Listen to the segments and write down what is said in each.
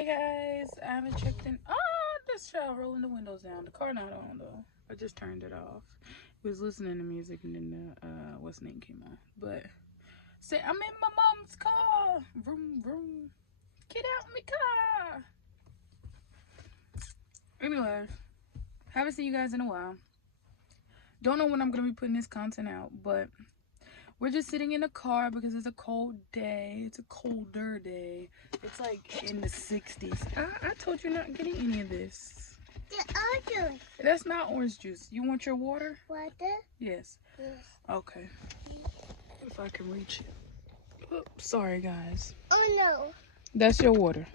Hey guys, I haven't checked in. Oh, this child rolling the windows down. The car not on though. I just turned it off. Was listening to music and then the what's name came on. But say I'm in my mom's car. Vroom vroom. Get out my car. Anyway, haven't seen you guys in a while. Don't know when I'm gonna be putting this content out, but we're just sitting in a car because it's a cold day. It's a colder day. It's like in the 60s. I told you not getting any of this. The orange juice. That's not orange juice. You want your water? Water? Yes. Yes. Okay. If I can reach it. Oops, sorry, guys. Oh no. That's your water.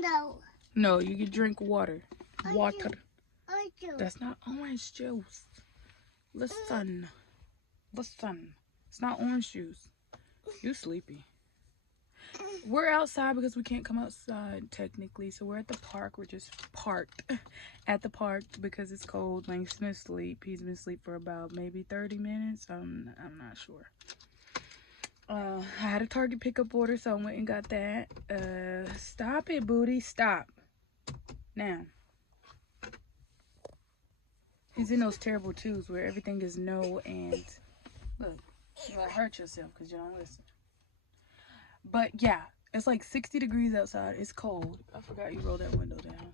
No. No, you can drink water. Water. Orange juice. That's not orange juice. Listen. Listen. It's not orange juice. You sleepy. We're outside because we can't come outside technically. So we're at the park. We're just parked at the park because it's cold. Langston's been asleep. He's been asleep for about maybe 30 minutes. I'm not sure. I had a Target pickup order, so I went and got that. Stop it, booty. Stop. Now. He's in those terrible twos where everything is no and look. You're gonna hurt yourself because you don't listen. But yeah, it's like 60 degrees outside. It's cold. I forgot you rolled that window down.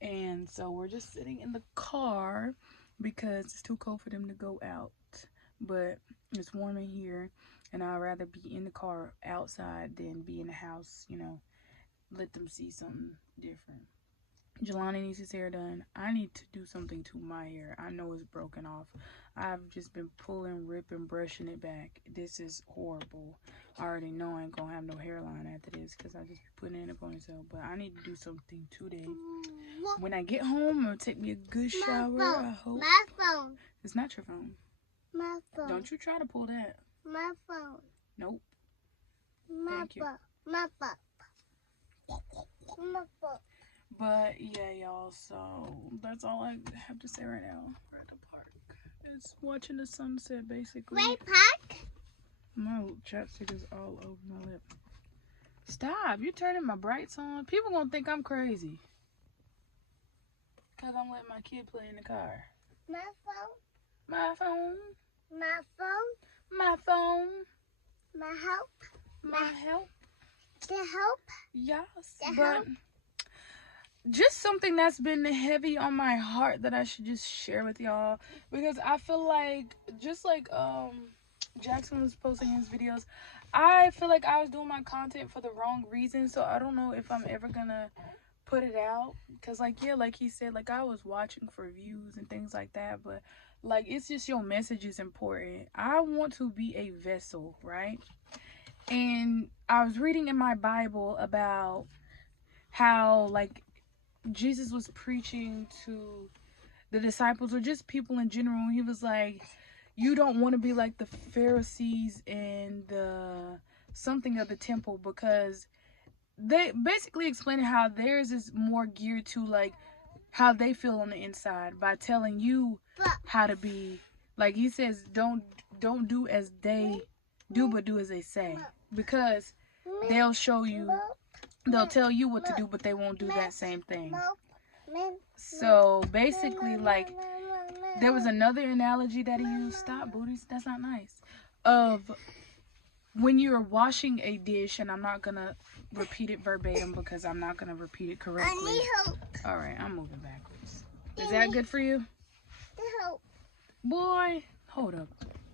And so we're just sitting in the car because it's too cold for them to go out. But it's warm in here. And I'd rather be in the car outside than be in the house, you know, let them see something different. Jelani needs his hair done. I need to do something to my hair. I know it's broken off. I've just been pulling, ripping, brushing it back. This is horrible. I already know I ain't gonna have no hairline after this because I just be putting it in a ponytail. But I need to do something today. When I get home, I'm gonna take me a good shower. I hope. My phone. It's not your phone. My phone. Don't you try to pull that. My phone. Nope. My Thank you. phone. My phone. My phone. But yeah, y'all, so that's all I have to say right now. We're at the park. It's watching the sunset, basically. Ray Park? My chapstick is all over my lip. Stop, you're turning my brights on. People gonna think I'm crazy. Because I'm letting my kid play in the car. My phone. My phone. My phone. My phone. My help. My help. The help. Yes, The but help. just something that's been heavy on my heart that I should just share with y'all, because I feel like just like Jackson was posting his videos, I feel like I was doing my content for the wrong reason. So I don't know if I'm ever gonna put it out, because like, yeah, like he said, like I was watching for views and things like that, but like it's just your message is important. I want to be a vessel, right? And I was reading in my Bible about how like Jesus was preaching to the disciples or just people in general. He was like, you don't want to be like the Pharisees and the something of the temple, because they basically explained how theirs is more geared to like how they feel on the inside by telling you how to be. Like he says, don't do as they do, but do as they say, because they'll show you, they'll tell you what to do, but they won't do that same thing. So basically, like, there was another analogy that he used. Stop, booties. That's not nice. Of when you're washing a dish, and I'm not gonna repeat it verbatim because I'm not gonna repeat it correctly. I need help. All right, I'm moving backwards. Is that good for you? The help. Boy, hold up.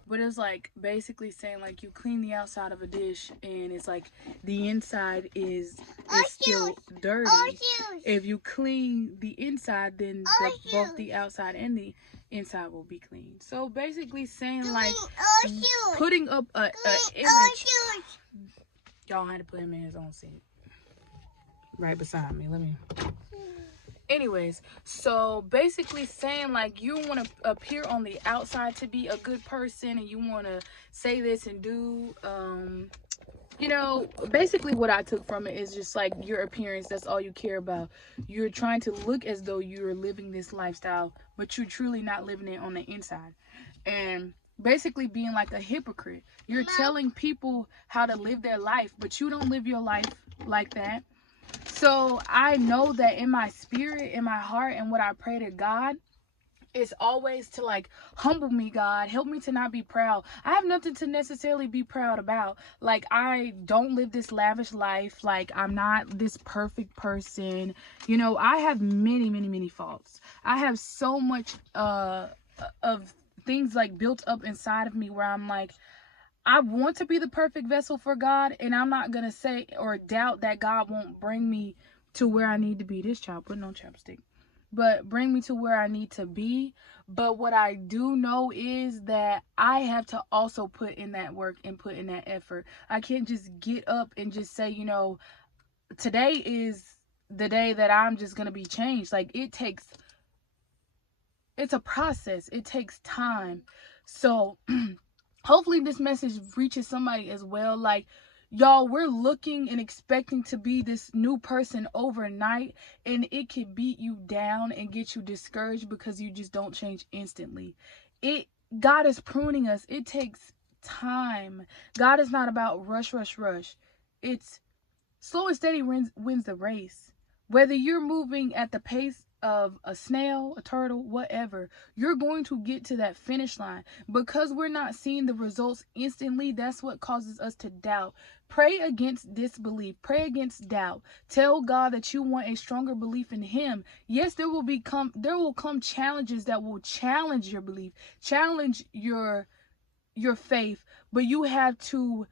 But it's like basically saying like you clean the outside of a dish and it's like the inside is still dirty. If you clean the inside, then both the outside and the inside will be clean. So basically saying like putting up a image. Y'all had to put him in his own seat right beside me. Let me. Anyways, so basically saying like you want to appear on the outside to be a good person, and you want to say this and do you know, basically what I took from it is just like your appearance. That's all you care about. You're trying to look as though you're living this lifestyle, but you're truly not living it on the inside. And basically being like a hypocrite. You're telling people how to live their life, but you don't live your life like that. So I know that in my spirit, in my heart, and what I pray to God, it's always to like humble me. God, help me to not be proud. I have nothing to necessarily be proud about. Like, I don't live this lavish life. Like, I'm not this perfect person. You know, I have many faults. I have so much of things like built up inside of me where I'm like, I want to be the perfect vessel for God, and I'm not gonna say or doubt that God won't bring me to where I need to be. This child putting on chapstick, but bring me to where I need to be. But what I do know is that I have to also put in that work and put in that effort. I can't just get up and just say, you know, today is the day that I'm just gonna be changed. Like, it's a process. It takes time. So hopefully this message reaches somebody as well. Like, y'all, we're looking and expecting to be this new person overnight, and it can beat you down and get you discouraged because you just don't change instantly. It God is pruning us. It takes time. God is not about rush. It's slow and steady wins the race. Whether you're moving at the pace of a snail, a turtle, whatever, you're going to get to that finish line. Because we're not seeing the results instantly, that's what causes us to doubt. Pray against disbelief. Pray against doubt. Tell God that you want a stronger belief in Him. Yes, there will come challenges that will challenge your belief, challenge your faith, but you have to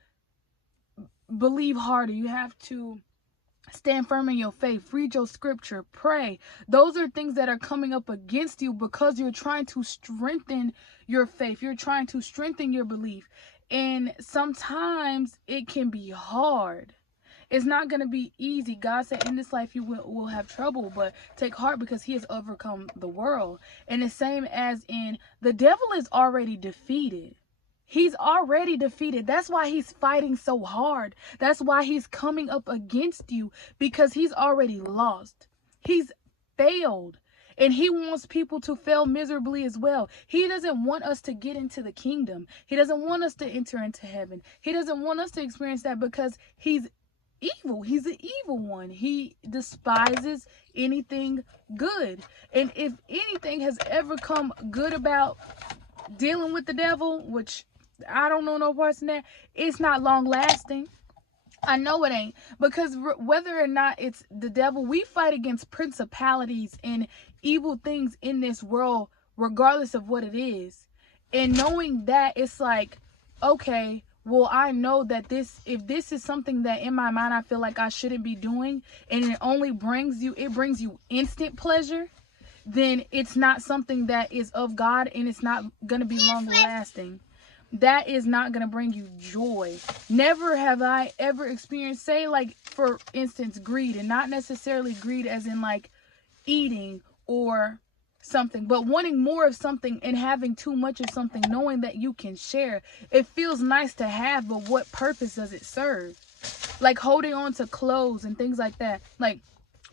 believe harder. You have to stand firm in your faith, read your scripture, pray. Those are things that are coming up against you because you're trying to strengthen your faith. You're trying to strengthen your belief. And sometimes it can be hard. It's not going to be easy. God said in this life you will have trouble, but take heart because He has overcome the world. And the same as in, the devil is already defeated. He's already defeated. That's why he's fighting so hard. That's why he's coming up against you, because he's already lost. He's failed. And he wants people to fail miserably as well. He doesn't want us to get into the kingdom. He doesn't want us to enter into heaven. He doesn't want us to experience that because he's evil. He's an evil one. He despises anything good. And if anything has ever come good about dealing with the devil, which I don't know no parts in that, it's not long lasting. I know it ain't, because whether or not it's the devil, we fight against principalities and evil things in this world, regardless of what it is. And knowing that, it's like, okay, well, I know that if this is something that in my mind I feel like I shouldn't be doing, and it brings you instant pleasure, then it's not something that is of God, and it's not going to be long lasting. That is not going to bring you joy. Never have I ever experienced, say, like, for instance, greed, and not necessarily greed as in like eating or something, but wanting more of something and having too much of something, knowing that you can share. It feels nice to have, but what purpose does it serve? Like holding on to clothes and things like that. Like,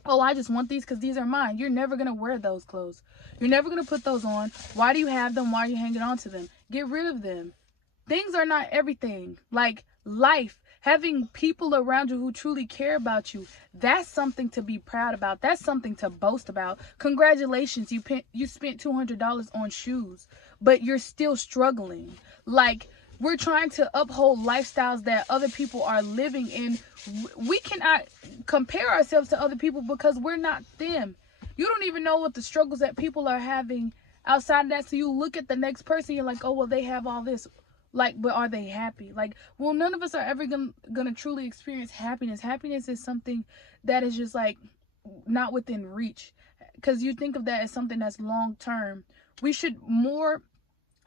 oh, I just want these because these are mine. You're never going to wear those clothes. You're never going to put those on. Why do you have them? Why are you hanging on to them? Get rid of them. Things are not everything. Like life, having people around you who truly care about you, that's something to be proud about. That's something to boast about. Congratulations, you spent $200 on shoes, but you're still struggling. Like, we're trying to uphold lifestyles that other people are living in. We cannot compare ourselves to other people because we're not them. You don't even know what the struggles that people are having outside of that. So you look at the next person, you're like, oh, well, they have all this. Like, but are they happy? Like, well, none of us are ever gonna truly experience happiness. Happiness is something that is just like not within reach, because you think of that as something that's long term. We should more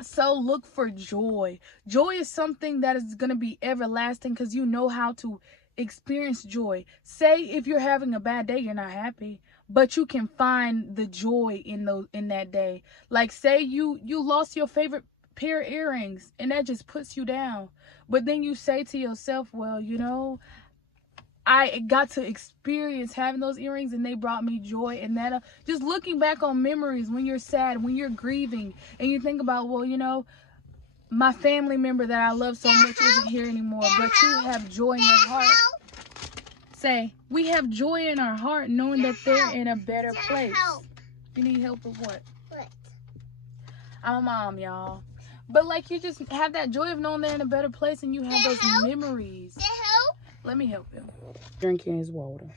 so look for joy. Joy is something that is gonna be everlasting because you know how to experience joy. Say if you're having a bad day, you're not happy, but you can find the joy in that day. Like, say you lost your favorite pair of earrings and that just puts you down, but then you say to yourself, well, you know, I got to experience having those earrings and they brought me joy. And that just looking back on memories when you're sad, when you're grieving, and you think about, well, you know, my family member that I love so much isn't here anymore, but you have joy in your heart. Say, we have joy in our heart knowing that they're in a better place. You need help with what? What? I'm a mom, y'all. But like, you just have that joy of knowing they're in a better place, and you have those memories. Let me help him. Drinking his water.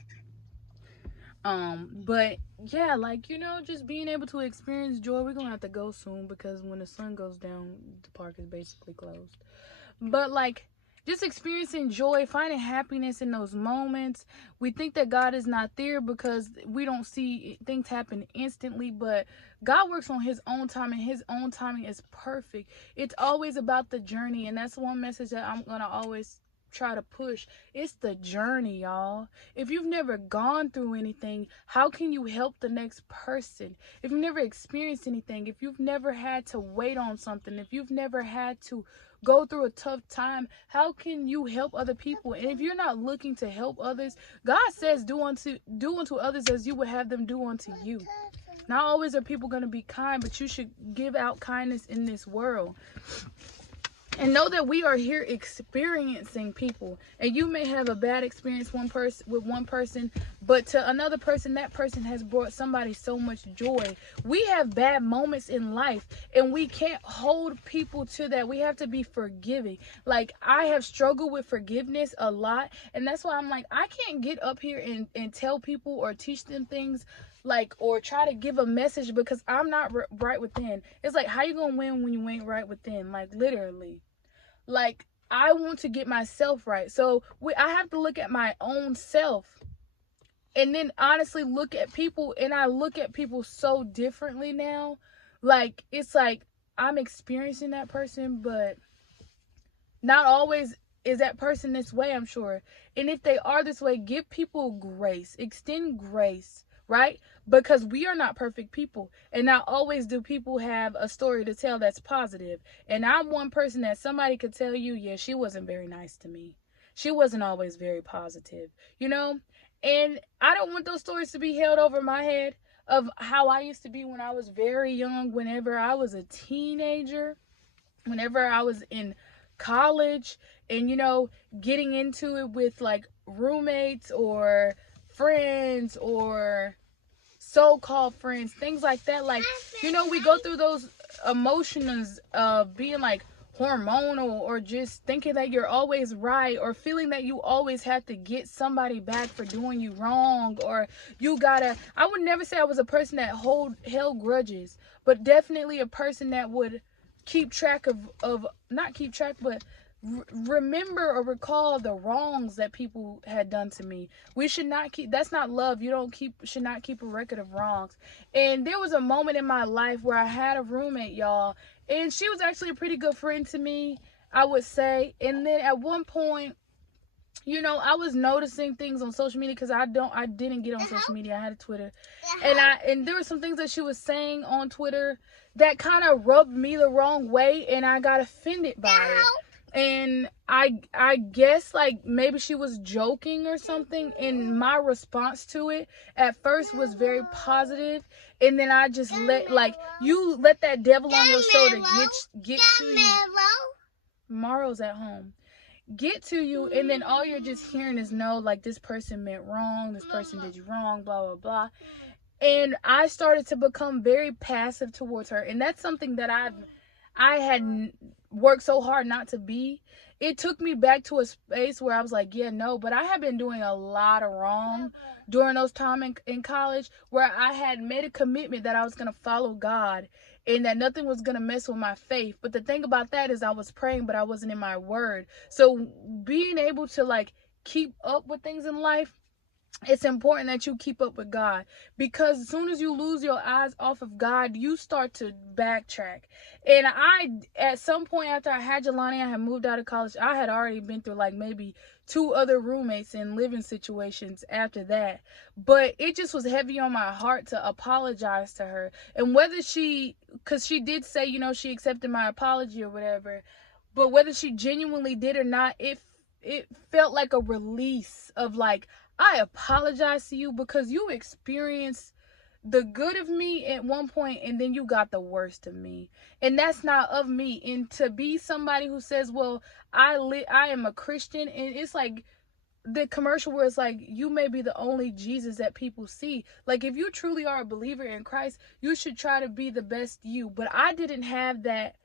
But yeah, like, you know, just being able to experience joy. We're gonna have to go soon because when the sun goes down, the park is basically closed. But like, just experiencing joy, finding happiness in those moments. We think that God is not there because we don't see things happen instantly, but God works on his own time, and his own timing is perfect. It's always about the journey, and that's one message that I'm gonna always try to push. It's the journey, y'all. If you've never gone through anything, how can you help the next person? If you've never experienced anything, if you've never had to wait on something, if you've never had to go through a tough time, how can you help other people? And if you're not looking to help others, God says do unto others as you would have them do unto you. Not always are people going to be kind, but you should give out kindness in this world. And know that we are here experiencing people, and you may have a bad experience with one person, but to another person, that person has brought somebody so much joy. We have bad moments in life, and we can't hold people to that. We have to be forgiving. Like, I have struggled with forgiveness a lot, and that's why I'm like, I can't get up here and tell people or teach them things, like, or try to give a message because I'm not right within. It's like, how you gonna win when you ain't right within? Like, literally. Like, I want to get myself right. So I have to look at my own self, and then honestly look at people. And I look at people so differently now. Like, it's like I'm experiencing that person, but not always is that person this way, I'm sure. And if they are this way, give people grace. Extend grace, right? Because we are not perfect people. And not always do people have a story to tell that's positive. And I'm one person that somebody could tell you, yeah, she wasn't very nice to me. She wasn't always very positive, you know? And I don't want those stories to be held over my head of how I used to be when I was very young, whenever I was a teenager, whenever I was in college, and, you know, getting into it with like roommates or friends or so-called friends, things like that. Like, you know, we go through those emotions of being like hormonal, or just thinking that you're always right, or feeling that you always have to get somebody back for doing you wrong, or I would never say I was a person that held grudges, but definitely a person that would keep track of not keep track, but remember or recall the wrongs that people had done to me. We should not keep, that's not love. Should not keep a record of wrongs. And there was a moment in my life where I had a roommate, y'all, and she was actually a pretty good friend to me, I would say. And then at one point, you know, I was noticing things on social media, because I didn't get on social media. I had a Twitter, and there were some things that she was saying on Twitter that kind of rubbed me the wrong way, and I got offended by it. And I guess, like, maybe she was joking or something, and my response to it at first was very positive, and then I just you let that devil on your shoulder get to you. Morrow's at home. Get to you, and then all you're just hearing is, no, like, this person meant wrong, this person did you wrong, blah blah blah. And I started to become very passive towards her, and that's something that I had worked so hard not to be. It took me back to a space where I was like, yeah, no, but I had been doing a lot of wrong during those time in college, where I had made a commitment that I was going to follow God, and that nothing was going to mess with my faith. But the thing about that is I was praying, but I wasn't in my word. So being able to, like, keep up with things in life, it's important that you keep up with God, because as soon as you lose your eyes off of God, you start to backtrack. And at some point after I had Jelani, I had moved out of college. I had already been through like maybe 2 other roommates in living situations after that. But it just was heavy on my heart to apologize to her. And because she did say, you know, she accepted my apology or whatever, but whether she genuinely did or not, it felt like a release of, like, I apologize to you because you experienced the good of me at one point, and then you got the worst of me, and that's not of me. And to be somebody who says, well, I am a Christian, and it's like, the commercial where it's like, you may be the only Jesus that people see. Like, if you truly are a believer in Christ, you should try to be the best you. But I didn't have that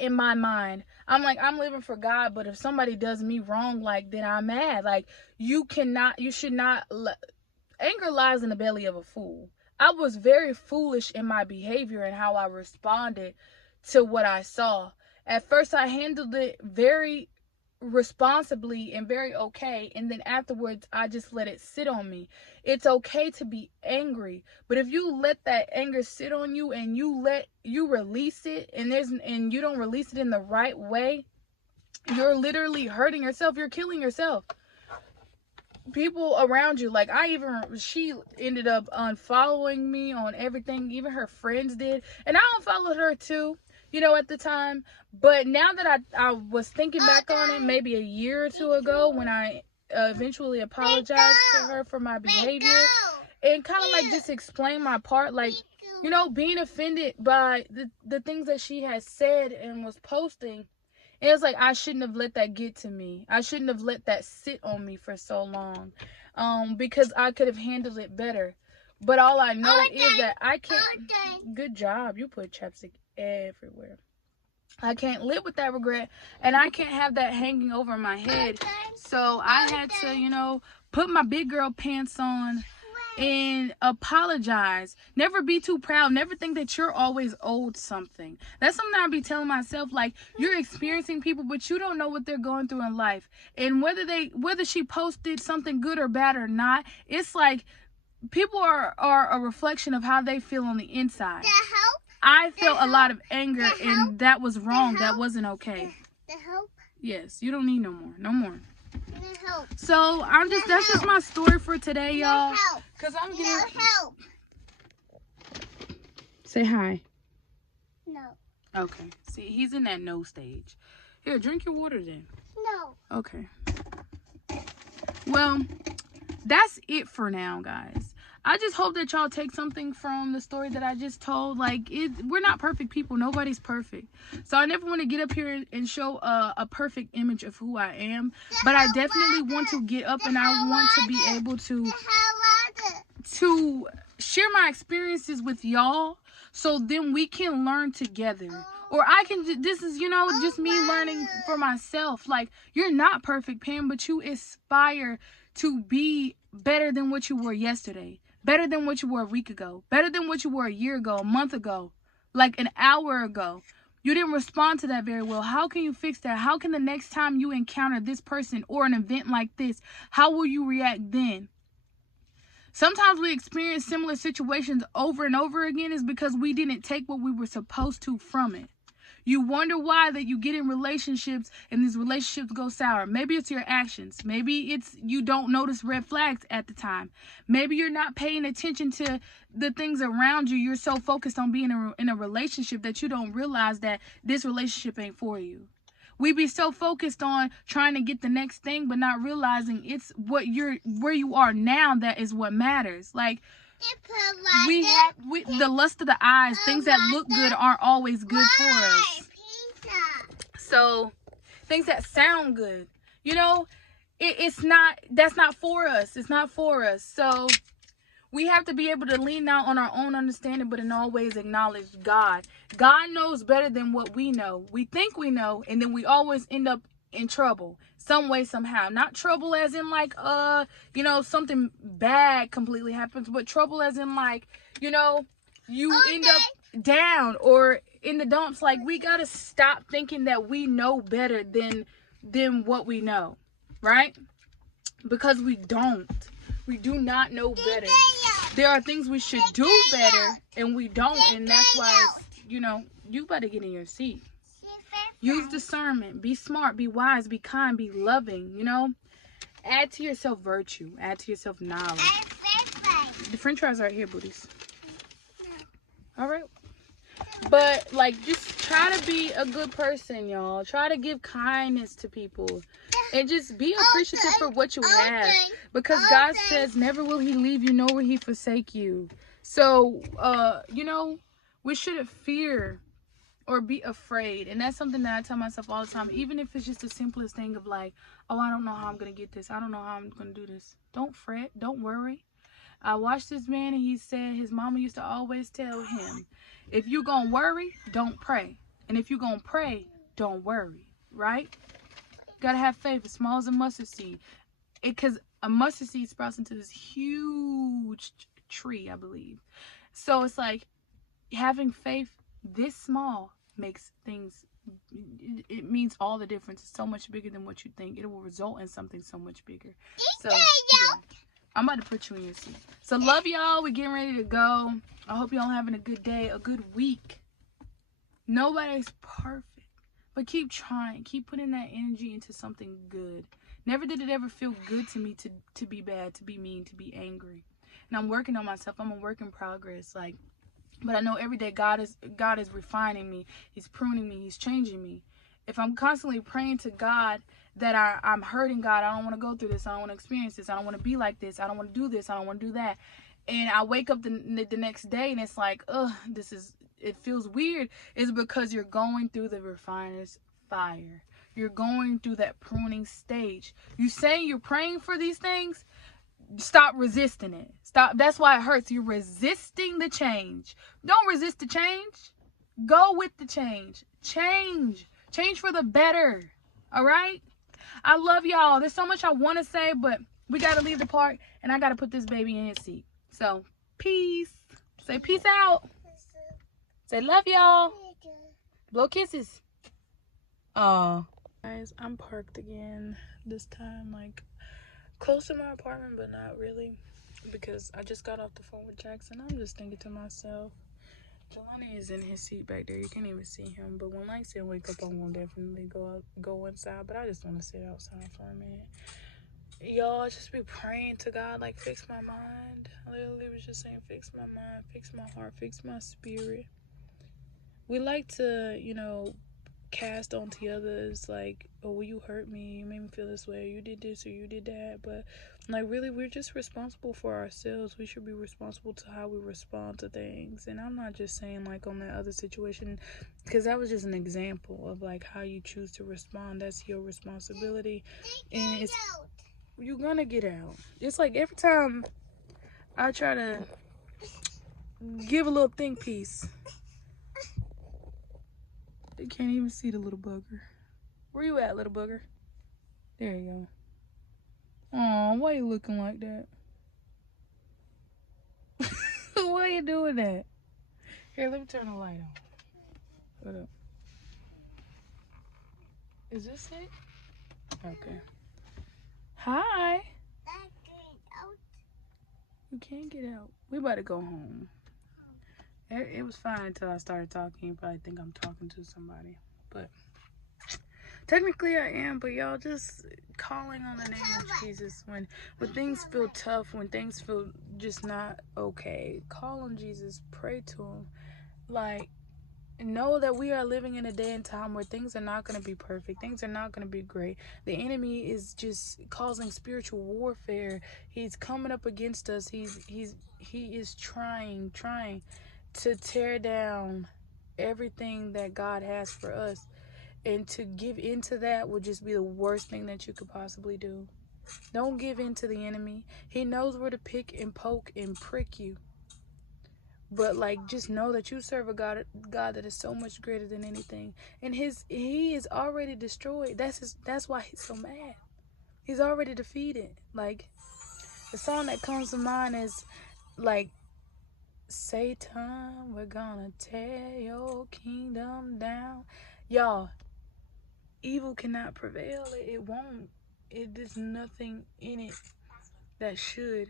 in my mind. I'm like, I'm living for God, but if somebody does me wrong, like, then I'm mad. Like, you should not, anger lies in the belly of a fool. I was very foolish in my behavior and how I responded to what I saw. At first, I handled it very responsibly and very okay, and then afterwards I just let it sit on me. It's okay to be angry, but if you let that anger sit on you and you release it, and you don't release it in the right way, you're literally hurting yourself. You're killing yourself. People around you, like, she ended up unfollowing me on everything. Even her friends did, and I unfollowed her too, at the time. But now that I was thinking back on it, maybe a year or two ago, when I eventually apologized to her for my behavior and kind of like just explain my part, like, being offended by the things that she had said and was posting. And it's like, I shouldn't have let that get to me. I shouldn't have let that sit on me for so long, because I could have handled it better. But all I know is that I can't. Good job. You put chapstick everywhere. I can't live with that regret, and I can't have that hanging over my head. So I had to, put my big girl pants on and apologize. Never be too proud. Never think that you're always owed something. That's something I be telling myself. Like, you're experiencing people, but you don't know what they're going through in life. And whether she posted something good or bad or not, it's like, people are a reflection of how they feel on the inside. I felt a lot of anger, and that was wrong. That wasn't okay. Yes, you don't need no more. No more. So that's just my story for today, y'all. Cause I'm getting help. Say hi. No. Okay. See, he's in that no stage. Here, drink your water then. No. Okay. Well, that's it for now, guys. I just hope that y'all take something from the story that I just told. Like, we're not perfect people. Nobody's perfect. So I never want to get up here and show a perfect image of who I am. But I definitely want to get up, and I want to be able to share my experiences with y'all, so then we can learn together. Or I can, this is, just me learning for myself. Like, you're not perfect, Pam, but you aspire to be better than what you were yesterday. Better than what you were a week ago. Better than what you were a year ago, a month ago, like an hour ago. You didn't respond to that very well. How can you fix that? How can the next time you encounter this person or an event like this, how will you react then? Sometimes we experience similar situations over and over again is because we didn't take what we were supposed to from it. You wonder why that you get in relationships and these relationships go sour. Maybe it's your actions. Maybe it's you don't notice red flags at the time. Maybe you're not paying attention to the things around you. You're so focused on being in a relationship that you don't realize that this relationship ain't for you. We be so focused on trying to get the next thing, but not realizing it's where you are now that is what matters. Like, the lust of the eyes, things that look good aren't always good for us. So things that sound good, that's not for us. It's not for us. So we have to be able to lean out on our own understanding, but in all ways acknowledge God. God knows better than what we know. We think we know, and then we always end up in trouble some way, somehow. Not trouble as in like, something bad completely happens, but trouble as in like, you end up down or in the dumps. Like, we got to stop thinking that we know better than what we know, right? Because we don't. We do not know better. There are things we should do better, and we don't, and that's why it's, you better get in your seat. Use discernment. Be smart. Be wise. Be kind. Be loving. Add to yourself virtue. Add to yourself knowledge. The french fries are right here, booties. All right. But, like, just try to be a good person, y'all. Try to give kindness to people. And just be appreciative for what you have. Because God says, never will he leave you, nor will he forsake you. So, we shouldn't fear or be afraid. And that's something that I tell myself all the time, even if it's just the simplest thing of like, oh, I don't know how I'm going to get this. I don't know how I'm going to do this. Don't fret. Don't worry. I watched this man and he said his mama used to always tell him, if you going to worry, don't pray. And if you going to pray, don't worry. Right? Got to have faith as small as a mustard seed. Because a mustard seed sprouts into this huge tree, I believe. So it's like having faith this small makes things, it means all the difference. It's so much bigger than what you think. It will result in something so much bigger. So yeah, I'm about to put you in your seat. So love y'all. We're getting ready to go. I hope y'all having a good day, a good week. Nobody's perfect, but keep trying. Keep putting that energy into something good. Never did it ever feel good to me to be bad, to be mean, to be angry. And I'm working on myself. I'm a work in progress. Like, but I know every day God is refining me. He's pruning me. He's changing me. If I'm constantly praying to God that I'm hurting God, I don't want to go through this. I don't want to experience this. I don't want to be like this. I don't want to do this. I don't want to do that. And I wake up the next day and it's like, ugh, it feels weird. It's because you're going through the refiner's fire. You're going through that pruning stage. You say you're praying for these things. Stop resisting it. Stop. That's why it hurts. You're resisting the change. Don't resist the change. Go with the change. Change for the better. All right? I love y'all. There's so much I want to say, but we got to leave the park and I got to put this baby in his seat. So, peace. Say peace out. Say love y'all. Blow kisses. Oh. Guys, I'm parked again. This time, like, close to my apartment, but not really, because I just got off the phone with Jackson. I'm just thinking to myself, Jelani is in his seat back there. You can't even see him. But when Langston wake up, I'm gonna definitely go inside. But I just want to sit outside for a minute. Y'all just be praying to God, like, fix my mind. I literally was just saying, fix my mind, fix my heart, fix my spirit. We like to, cast onto others like, oh, well, you hurt me, you made me feel this way, you did this or you did that, but like, really, we're just responsible for ourselves. We should be responsible to how we respond to things. And I'm not just saying like on that other situation, because that was just an example of like how you choose to respond. That's your responsibility, and you're gonna get out. It's like every time I try to give a little think piece, they can't even see the little bugger. Where you at, little bugger? There you go. Aw, why you looking like that? Why you doing that? Here, let me turn the light on. Hold up. Is this it? Okay. Hi. You can't get out. We about to go home. It was fine until I started talking. You probably think I'm talking to somebody. But technically I am. But y'all just calling on the name of Jesus when things feel tough, when things feel just not okay. Call on Jesus. Pray to him. Like, know that we are living in a day and time where things are not going to be perfect. Things are not going to be great. The enemy is just causing spiritual warfare. He's coming up against us. He is trying to tear down everything that God has for us. And to give into that would just be the worst thing that you could possibly do. Don't give in to the enemy. He knows where to pick and poke and prick you. But like, just know that you serve a God that is so much greater than anything, and he is already destroyed. That's why he's so mad. He's already defeated. Like, the song that comes to mind is like, Satan, we're gonna tear your kingdom down. Y'all, evil cannot prevail. It won't. There's nothing in it that should.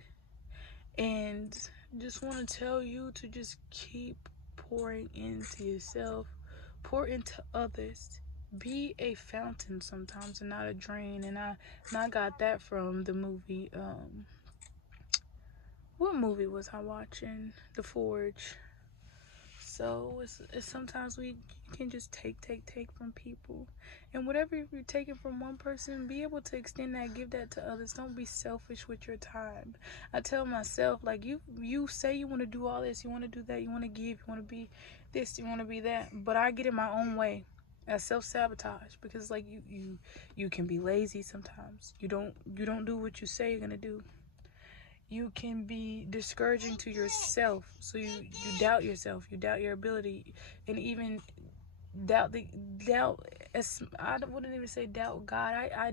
And just want to tell you to just keep pouring into yourself, pour into others, be a fountain sometimes and not a drain. And I got that from the movie, what movie was I watching? The Forge. So it's sometimes we can just take from people, and whatever you're taking from one person, be able to extend that, give that to others. Don't be selfish with your time. I tell myself, like, you say you want to do all this, you want to do that, you want to give, you want to be this, you want to be that, but I get in my own way. That's self-sabotage, because like you can be lazy sometimes. You don't do what you say you're gonna do. You can be discouraging to yourself, so you doubt yourself, you doubt your ability, and even doubt the doubt as I wouldn't even say doubt God. I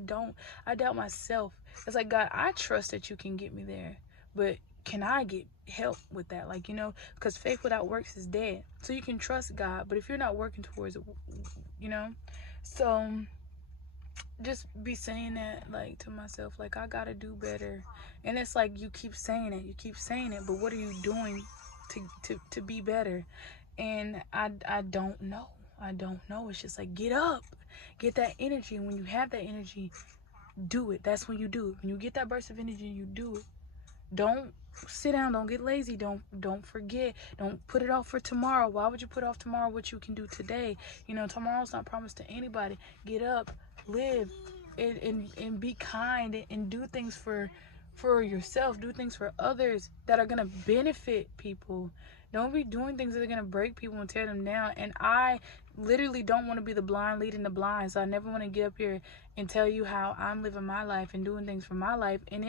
doubt myself. It's like, God, I trust that you can get me there, but can I get help with that? Like, because faith without works is dead. So you can trust God, but if you're not working towards it, you know so just be saying that, like, to myself, like, I gotta do better. And it's like, you keep saying it, but what are you doing to be better? And I don't know. It's just like, get up, get that energy. And when you have that energy, do it. That's when you do it. When you get that burst of energy, you do it. Don't sit down, don't get lazy, don't forget, don't put it off for tomorrow. Why would you put off tomorrow what you can do today? Tomorrow's not promised to anybody. Get up, live, and be kind, and do things for yourself, do things for others that are gonna benefit people. Don't be doing things that are gonna break people and tear them down. And I literally don't want to be the blind leading the blind. So I never want to get up here and tell you how I'm living my life and doing things for my life. And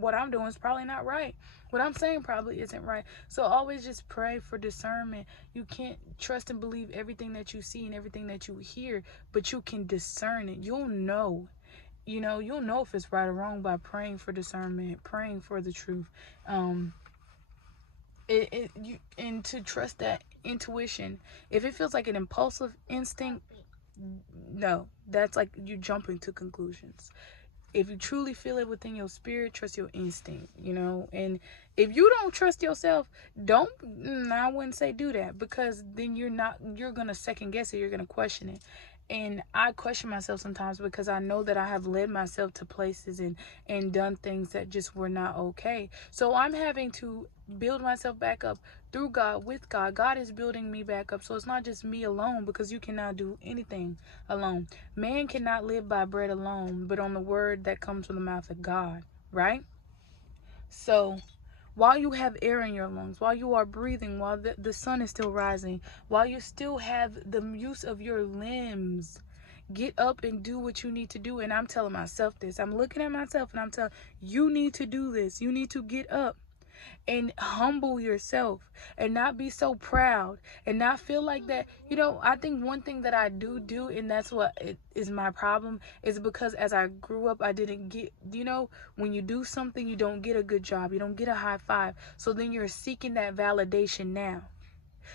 what I'm doing is probably not right. What I'm saying probably isn't right. So always just pray for discernment. You can't trust and believe everything that you see and everything that you hear, but you can discern it. You'll know. You'll know if it's right or wrong by praying for discernment, praying for the truth. And to trust that intuition. If it feels like an impulsive instinct, no, that's like you jumping to conclusions. If you truly feel it within your spirit, trust your instinct. And if you don't trust yourself, I wouldn't say do that, because then you're gonna second guess it, you're gonna question it. And I question myself sometimes, because I know that I have led myself to places and done things that just were not okay. So I'm having to build myself back up through God, with God. God is building me back up. So it's not just me alone, because you cannot do anything alone. Man cannot live by bread alone, but on the word that comes from the mouth of God, right? So while you have air in your lungs, while you are breathing, while the sun is still rising, while you still have the use of your limbs, get up and do what you need to do. And I'm telling myself this. I'm looking at myself and I'm telling you, need to do this. You need to get up and humble yourself, and not be so proud, and not feel like that. I think one thing that I do, and that's what is my problem, is because as I grew up, I didn't get, when you do something, you don't get a good job, you don't get a high five, so then you're seeking that validation now.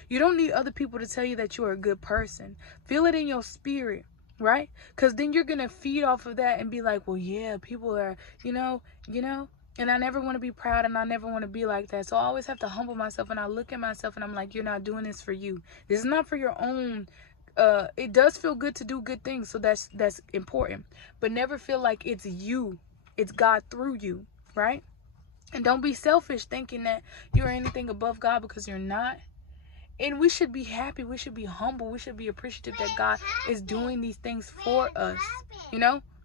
You don't need other people to tell you that you're a good person. Feel it in your spirit, right? Because then you're going to feed off of that and be like, well, yeah, people are, and I never want to be proud, and I never want to be like that. So I always have to humble myself, and I look at myself and I'm like, you're not doing this for you. This is not for your own. It does feel good to do good things, so that's important. But never feel like it's you. It's God through you, right? And don't be selfish thinking that you're anything above God, because you're not. And we should be happy. We should be humble. We should be appreciative that God is doing these things for us.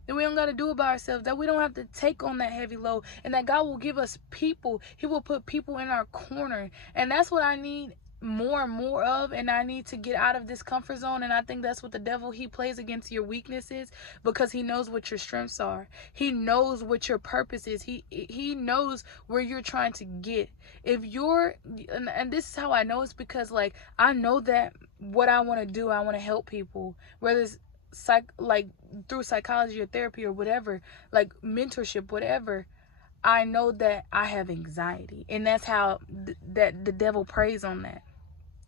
That we don't got to do it by ourselves. That we don't have to take on that heavy load. And that God will give us people. He will put people in our corner. And that's what I need more and more of. And I need to get out of this comfort zone. And I think that's what the devil, he plays against your weaknesses, because he knows what your strengths are. He knows what your purpose is. He knows where you're trying to get. If you're, and this is how I know, it's because, like, I know that what I want to do, I want to help people, whether it's like through psychology or therapy or whatever, like mentorship, whatever. I know that I have anxiety, and that's how that the devil preys on that.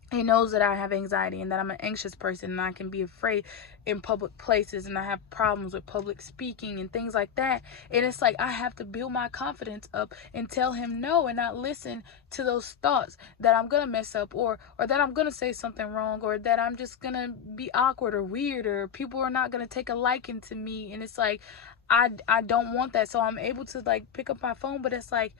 He knows that I have anxiety, and that I'm an anxious person, and I can be afraid in public places, and I have problems with public speaking and things like that. And it's like, I have to build my confidence up and tell him no, and not listen to those thoughts that I'm gonna mess up, or that I'm gonna say something wrong, or that I'm just gonna be awkward or weird, or people are not gonna take a liking to me. And it's like, I don't want that. So I'm able to, like, pick up my phone, but it's like,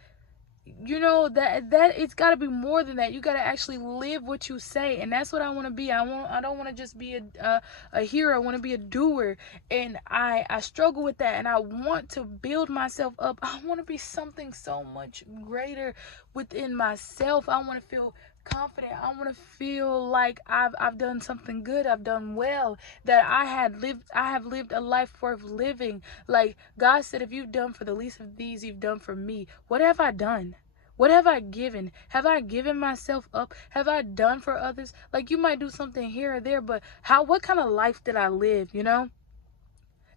that it's got to be more than that. You got to actually live what you say, and that's what I want to be. I don't want to just be a hero. I want to be a doer, and I struggle with that, and I want to build myself up. I want to be something so much greater within myself. I want to feel confident. I want to feel like I've done something good. I've done well. That I have lived a life worth living. Like God said, if you've done for the least of these, you've done for me. What have I done? What have I given? Have I given myself up? Have I done for others? Like you might do something here or there, but what kind of life did I live, you know?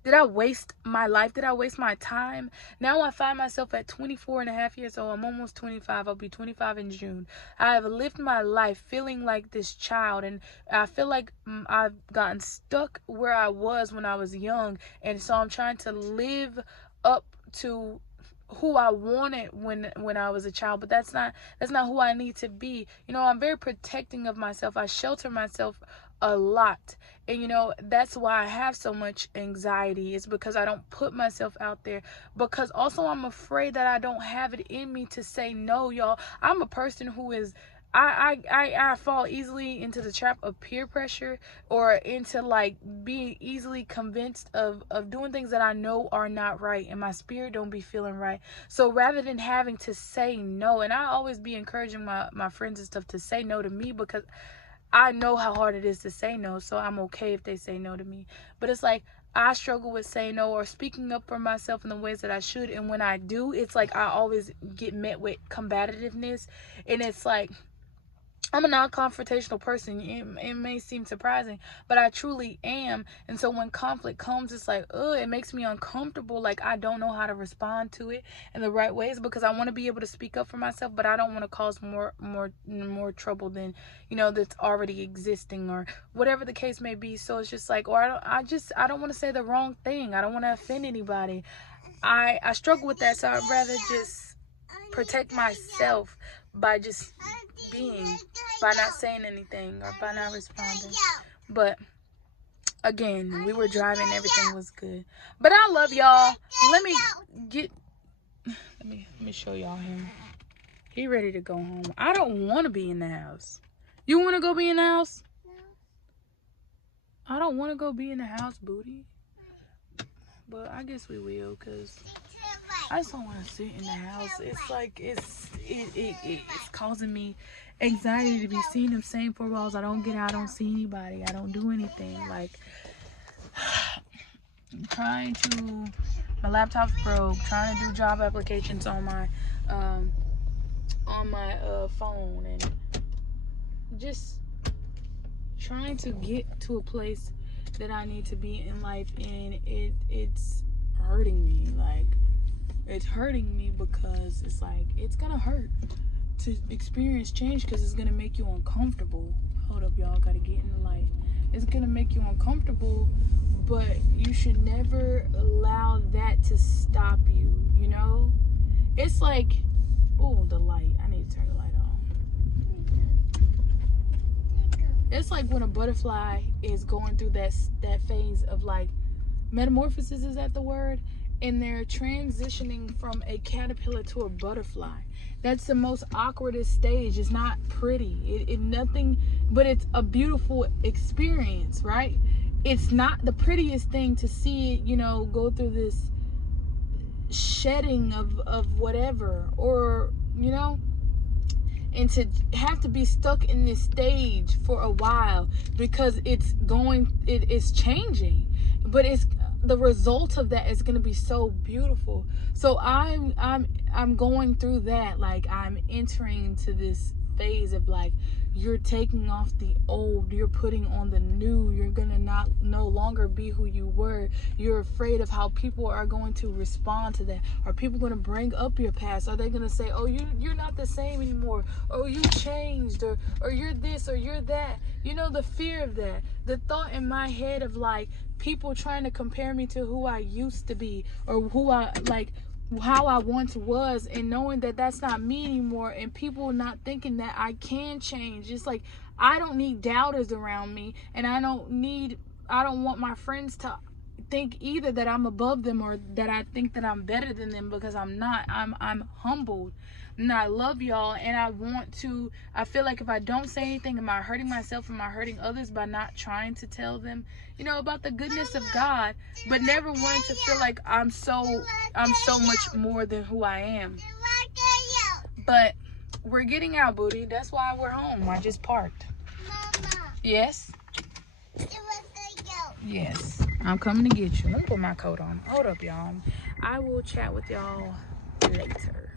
Did I waste my life? Did I waste my time? Now I find myself at 24 and a half years old. I'm almost 25. I'll be 25 in June. I have lived my life feeling like this child, and I feel like I've gotten stuck where I was when I was young, and so I'm trying to live up to who I wanted when I was a child, but that's not who I need to be. You know, I'm very protecting of myself. I shelter myself a lot. And you know, that's why I have so much anxiety. It's because I don't put myself out there. Because also I'm afraid that I don't have it in me to say no, y'all. I'm a person who is I fall easily into the trap of peer pressure, or into like being easily convinced of doing things that I know are not right, and my spirit don't be feeling right. So rather than having to say no, and I always be encouraging my friends and stuff to say no to me, because I know how hard it is to say no, so I'm okay if they say no to me. But it's like I struggle with saying no or speaking up for myself in the ways that I should, and when I do, it's like I always get met with combativeness, and it's like I'm a non-confrontational person. It may seem surprising, but I truly am. And so when conflict comes, it's like, it makes me uncomfortable. Like I don't know how to respond to it in the right ways, because I want to be able to speak up for myself, but I don't want to cause more trouble than, you know, that's already existing, or whatever the case may be. So it's just like, or I don't want to say the wrong thing. I don't want to offend anybody. I struggle with that, so I'd rather just protect myself by just being, by not saying anything or by not responding. But again, we were driving, everything was good. But I love y'all. Let me show y'all him. He ready to go home. I don't want to be in the house. You want to go be in the house? I don't want to go be in the house, booty. But I guess we will, because I just don't want to sit in the house. It's like it's causing me anxiety to be seen in the same four walls. I don't get out. I don't see anybody. I don't do anything. Like my laptop's broke. Trying to do job applications on my phone, and just trying to get to a place that I need to be in life, and it's hurting me. Like it's hurting me, because it's like it's gonna hurt to experience change, because it's gonna make you uncomfortable. Hold up, y'all, gotta get in the light. It's gonna make you uncomfortable, but you should never allow that to stop you, you know? It's like, oh, the light, I need to turn the light on. It's like when a butterfly is going through that phase of like metamorphosis, is that the word? And they're transitioning from a caterpillar to a butterfly. That's the most awkwardest stage. It's not pretty. It nothing, but it's a beautiful experience, right? It's not the prettiest thing to see it, you know, go through this shedding of whatever, or, you know, and to have to be stuck in this stage for a while, because it's changing, but it's the result of that is going to be so beautiful. So I'm going through that. Like I'm entering into this phase of like, you're taking off the old, you're putting on the new. You're gonna no longer be who you were. You're afraid of how people are going to respond to that. Are people going to bring up your past? Are they going to say, oh, you're not the same anymore, or you changed, or you're this, or you're that? You know, the fear of that, the thought in my head of like people trying to compare me to who I used to be, or who I like, how I once was, and knowing that that's not me anymore, and people not thinking that I can change. It's like I don't need doubters around me, and I don't want my friends to think either that I'm above them, or that I think that I'm better than them, because I'm not. I'm humbled, and I love y'all, and I feel like if I don't say anything, am I hurting myself? Am I hurting others by not trying to tell them, you know, about the goodness of God, but never wanting to feel like I'm so much more than who I am. But We're getting out, booty. That's why we're home. I just parked. Mama. Yes? It was the go. Yes. I'm coming to get you. Let me put my coat on. Hold up, y'all. I will chat with y'all later.